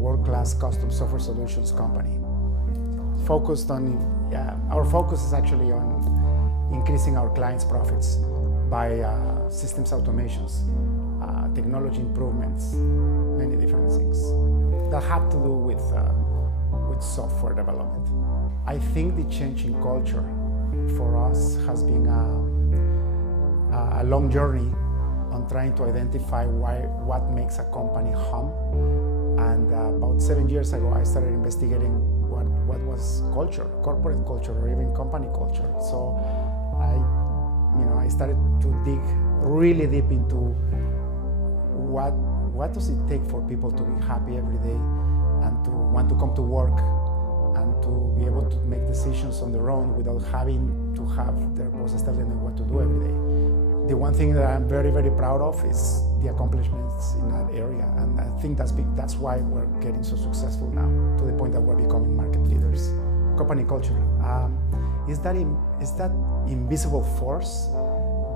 world-class custom software solutions company. Our focus is actually on increasing our clients' profits by systems automations, technology improvements, many different things that have to do with software development. I think the change in culture for us has been a long journey on trying to identify what makes a company hum. And about 7 years ago, I started investigating what was culture, corporate culture, or even company culture. So I started to dig really deep into what does it take for people to be happy every day and to want to come to work and to be able to make decisions on their own without having to have their bosses telling them what to do every day. The one thing that I'm very, very proud of is the accomplishments in that area, and I think that's why we're getting so successful now, to the point that we're becoming market leaders. Company culture is that invisible force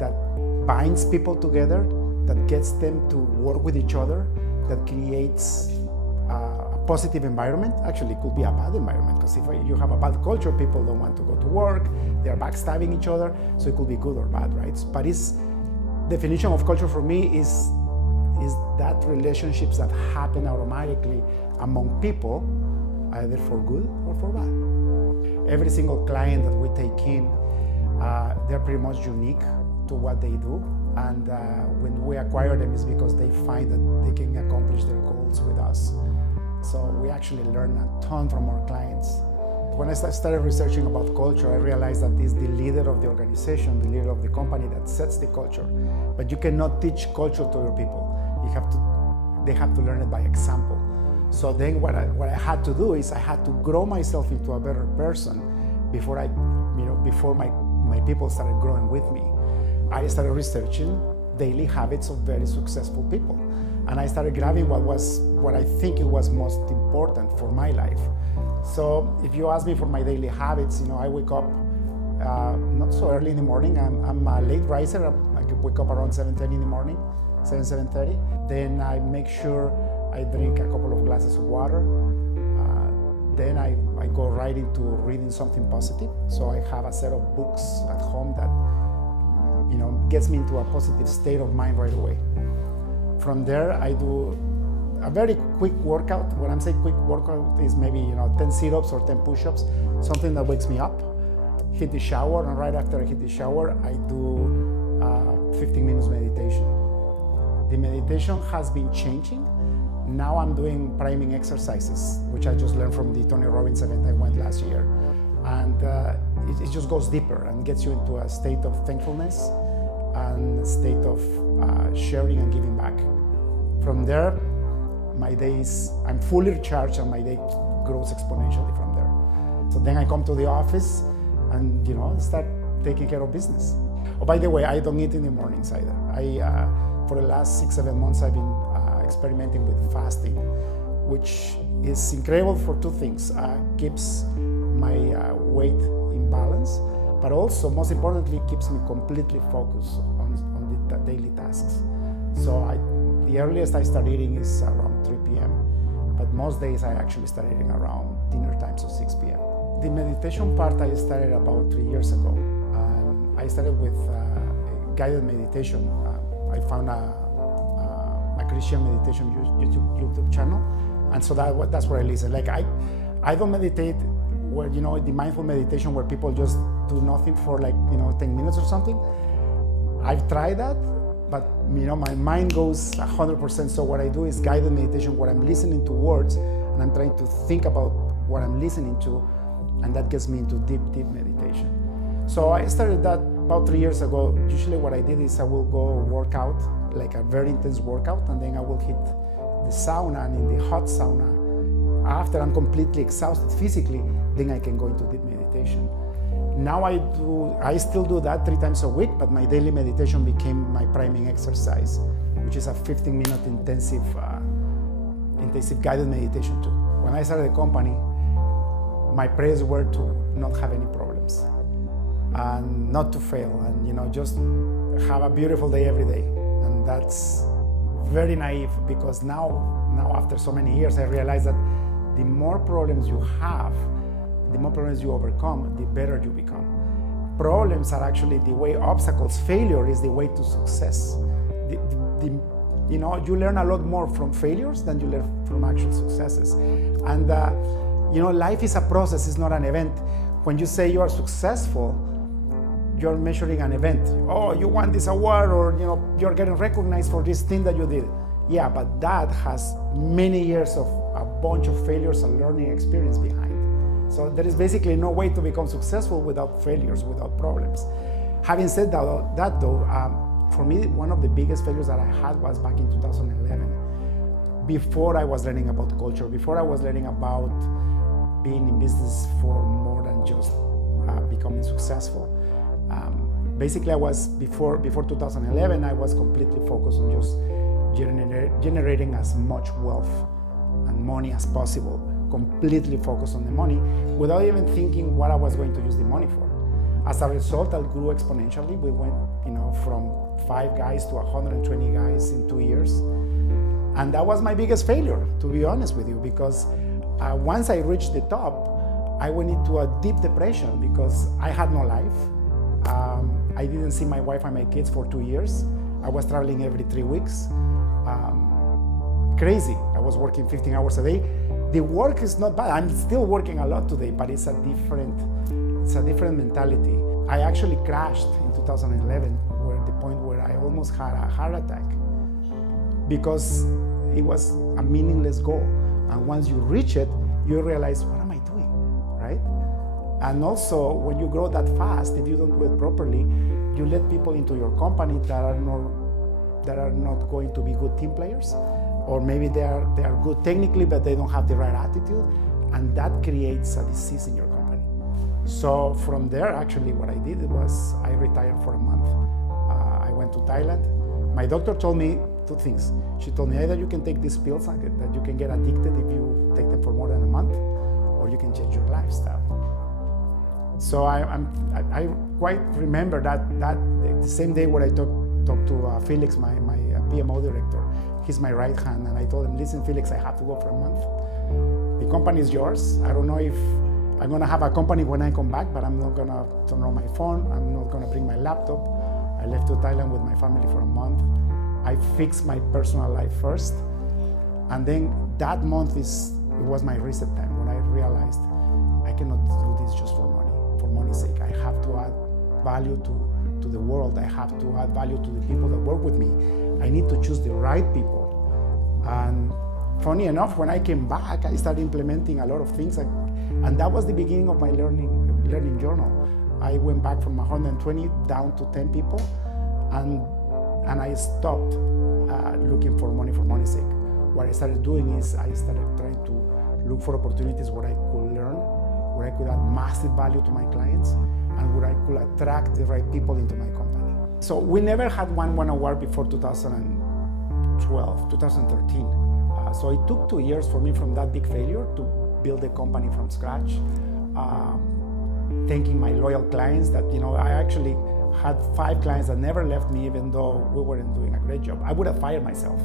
that binds people together, that gets them to work with each other, that creates a positive environment. Actually, it could be a bad environment, because if you have a bad culture, people don't want to go to work, they're backstabbing each other, so it could be good or bad, right? But definition of culture for me is that relationships that happen automatically among people, either for good or for bad. Every single client that we take in, they're pretty much unique to what they do, and when we acquire them, it's because they find that they can accomplish their goals with us. So we actually learn a ton from our clients. When I started researching about culture, I realized that it's the leader of the organization, the leader of the company, that sets the culture. But you cannot teach culture to your people. They have to learn it by example. So then what I had to do is I had to grow myself into a better person before my people started growing with me. I started researching daily habits of very successful people. And I started grabbing what I think it was most important for my life. So if you ask me for my daily habits, I wake up not so early in the morning. I'm a late riser. I wake up around 7:30 in the morning, 7:30. Then I make sure I drink a couple of glasses of water. Then I go right into reading something positive. So I have a set of books at home that gets me into a positive state of mind right away. From there, I do a very quick workout. When I'm saying quick workout, is maybe 10 sit-ups or 10 push-ups, something that wakes me up. Hit the shower, and right after I hit the shower, I do 15 minutes meditation. The meditation has been changing. Now I'm doing priming exercises, which I just learned from the Tony Robbins event I went last year. And it just goes deeper and gets you into a state of thankfulness and a state of sharing and giving back. From there, I'm fully recharged, and my day grows exponentially from there. So then I come to the office and start taking care of business. Oh, by the way, I don't eat in the mornings either. For the last 6-7 months, I've been experimenting with fasting, which is incredible for two things. Keeps my weight in balance, but also, most importantly, keeps me completely focused on the daily tasks. So the earliest I start eating is around 3 p.m., but most days I actually start eating around dinner time, so 6 p.m. The meditation part I started about 3 years ago. I started with guided meditation. I found a Christian meditation YouTube channel, and so that's where I listen. Like I don't meditate where the mindful meditation where people just do nothing for 10 minutes or something. I've tried that, but my mind goes 100%. So what I do is guided meditation where I'm listening to words and I'm trying to think about what I'm listening to, and that gets me into deep meditation. So I started that about 3 years ago. Usually what I did is I will go work out, like a very intense workout, and then I will hit the sauna, and in the hot sauna, after I'm completely exhausted physically, then I can go into deep meditation. Now I still do that 3 times a week, but my daily meditation became my priming exercise, which is a 15-minute intensive guided meditation too. When I started the company, my prayers were to not have any problems and not to fail, and just have a beautiful day every day. And that's very naive, because now after so many years, I realize that the more problems you have, the more problems you overcome, the better you become. Problems are actually the way obstacles, failure is the way to success. You learn a lot more from failures than you learn from actual successes. And life is a process, it's not an event. When you say you are successful, you're measuring an event. Oh, you won this award, or you're getting recognized for this thing that you did. Yeah, but that has many years of a bunch of failures and learning experience behind. So there is basically no way to become successful without failures, without problems. Having said that though, for me, one of the biggest failures that I had was back in 2011. Before I was learning about culture, before I was learning about being in business for more than just becoming successful. Basically, I was, before 2011, I was completely focused on just generating as much wealth and money as possible, completely focused on the money, without even thinking what I was going to use the money for. As a result, I grew exponentially. We went, from 5 guys to 120 guys in 2 years. And that was my biggest failure, to be honest with you, because once I reached the top, I went into a deep depression because I had no life. I didn't see my wife and my kids for 2 years. I was traveling every 3 weeks. Crazy. I was working 15 hours a day. The work is not bad. I'm still working a lot today, but it's a different mentality. I actually crashed in 2011, the point where I almost had a heart attack, because it was a meaningless goal. And once you reach it, you realize, what am I doing, right? And also, when you grow that fast, if you don't do it properly, you let people into your company that are not going to be good team players, or maybe they are good technically, but they don't have the right attitude, and that creates a disease in your company. So from there, actually, what I did was I retired for a month. I went to Thailand. My doctor told me 2 things. She told me either you can take these pills that you can get addicted if you take them for more than a month, or you can change your lifestyle. So I quite remember that the same day where I talked to Felix, my PMO director. He's my right hand, and I told him, listen, Felix, I have to go for a month. The company is yours. I don't know if I'm gonna have a company when I come back, but I'm not gonna turn on my phone. I'm not gonna bring my laptop. I left to Thailand with my family for a month. I fixed my personal life first. And then that month it was my reset time when I realized I cannot do this just for money's sake. I have to add value to the world. I have to add value to the people that work with me. I need to choose the right people. And funny enough, when I came back, I started implementing a lot of things, and that was the beginning of my learning journal. I went back from 120 down to 10 people, and I stopped looking for money for money's sake. What I started doing is I started trying to look for opportunities where I could learn, where I could add massive value to my clients, and where I could attract the right people into my company. So we never had one award before 2012, 2013. So it took 2 years for me from that big failure to build a company from scratch. Thanking my loyal clients that, I actually had 5 clients that never left me even though we weren't doing a great job. I would have fired myself,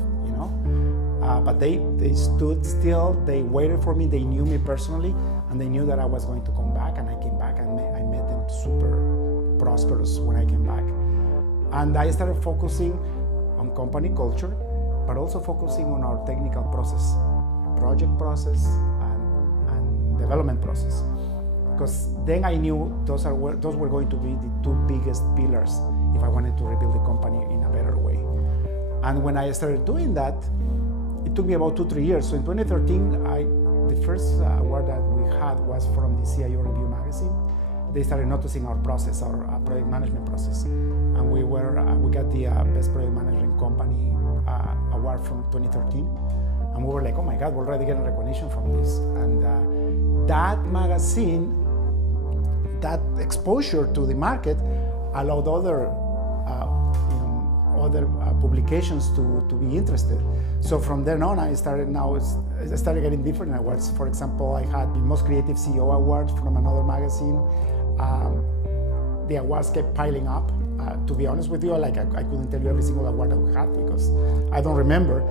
but they stood still, they waited for me, they knew me personally, and they knew that I was going to come back, and I came back and I made them super prosperous when I came back. And I started focusing on company culture, but also focusing on our technical process, project process and development process. Because then I knew those were going to be the 2 biggest pillars if I wanted to rebuild the company in a better way. And when I started doing that, it took me about 2-3 years. So in 2013, the first award that we had was from the CIO Review magazine. They started noticing our process, our project management process, and we got the Best Project Management Company award from 2013, and we were like, oh my God, we're already getting recognition from this. And that magazine, that exposure to the market, allowed other publications to be interested. So from then on, I started getting different awards. For example, I had the Most Creative CEO Award from another magazine. The awards kept piling up, To be honest with you, I couldn't tell you every single award that we had because I don't remember.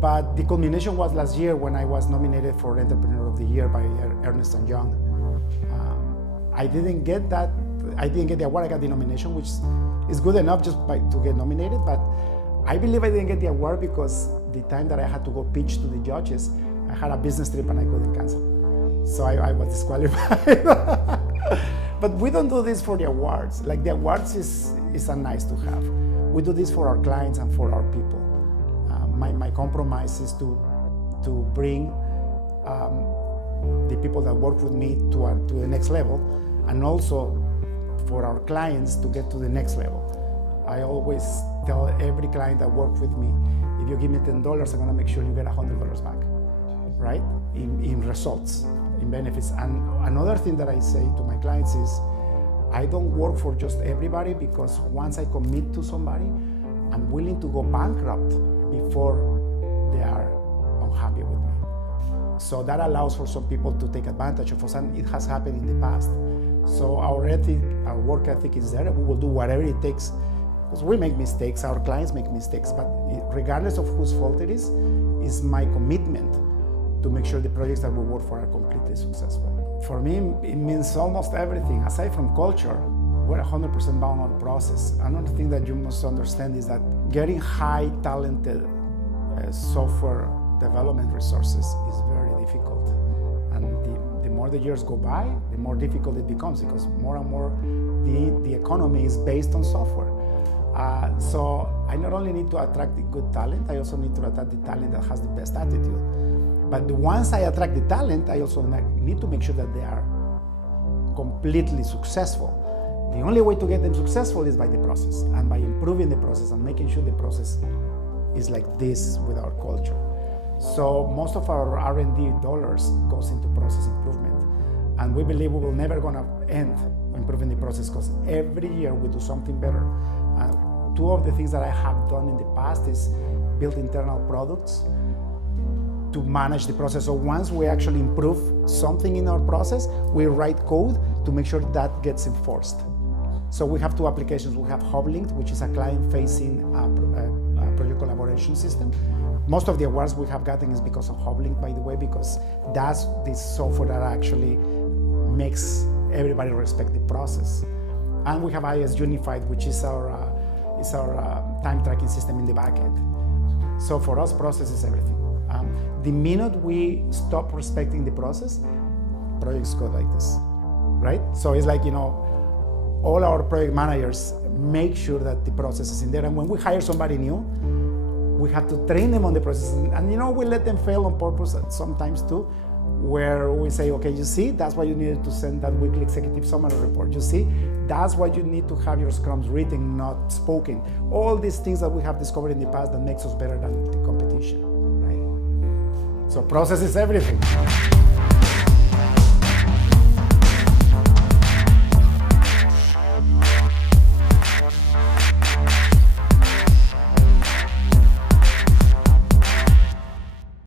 But the culmination was last year when I was nominated for Entrepreneur of the Year by Ernst & Young. I didn't get the award. I got the nomination, which is good enough just to get nominated. But I believe I didn't get the award because the time that I had to go pitch to the judges, I had a business trip and I couldn't cancel. So I was disqualified. But we don't do this for the awards. Like the awards is a nice to have. We do this for our clients and for our people. My compromise is to bring the people that work with me to the next level, and also for our clients to get to the next level. I always tell every client that works with me, if you give me $10, I'm gonna make sure you get $100 back, right? In results, in benefits. And another thing that I say to my clients is, I don't work for just everybody, because once I commit to somebody, I'm willing to go bankrupt before they are unhappy with me. So that allows for some people to take advantage of us, and it has happened in the past. So our work ethic is there. We will do whatever it takes, because we make mistakes, our clients make mistakes, but regardless of whose fault it is my commitment to make sure the projects that we work for are completely successful. For me, it means almost everything. Aside from culture, we're 100% bound on process. Another thing that you must understand is that getting high talented software development resources is very difficult. And the more the years go by, the more difficult it becomes, because more and more the economy is based on software. So I not only need to attract the good talent, I also need to attract the talent that has the best attitude. But once I attract the talent, I also need to make sure that they are completely successful. The only way to get them successful is by the process, and by improving the process and making sure the process is like this with our culture. So most of our R&D dollars goes into process improvement, and we believe we will never gonna end improving the process, because every year we do something better. Two of the things that I have done in the past is build internal products to manage the process. So once we actually improve something in our process, we write code to make sure that gets enforced. So we have two applications. We have HubLinked, which is a client-facing project collaboration system. Most of the awards we have gotten is because of HubLinked, by the way, because that's the software that actually makes everybody respect the process. And we have IS Unified, which is our time tracking system in the back end. So for us, process is everything. The minute we stop respecting the process, projects go like this, right? So it's like, all our project managers make sure that the process is in there. And when we hire somebody new, we have to train them on the process. And we let them fail on purpose sometimes too, where we say, okay, you see, that's why you needed to send that weekly executive summary report. You see, that's why you need to have your scrums written, not spoken. All these things that we have discovered in the past that makes us better than the competition, right? So process is everything.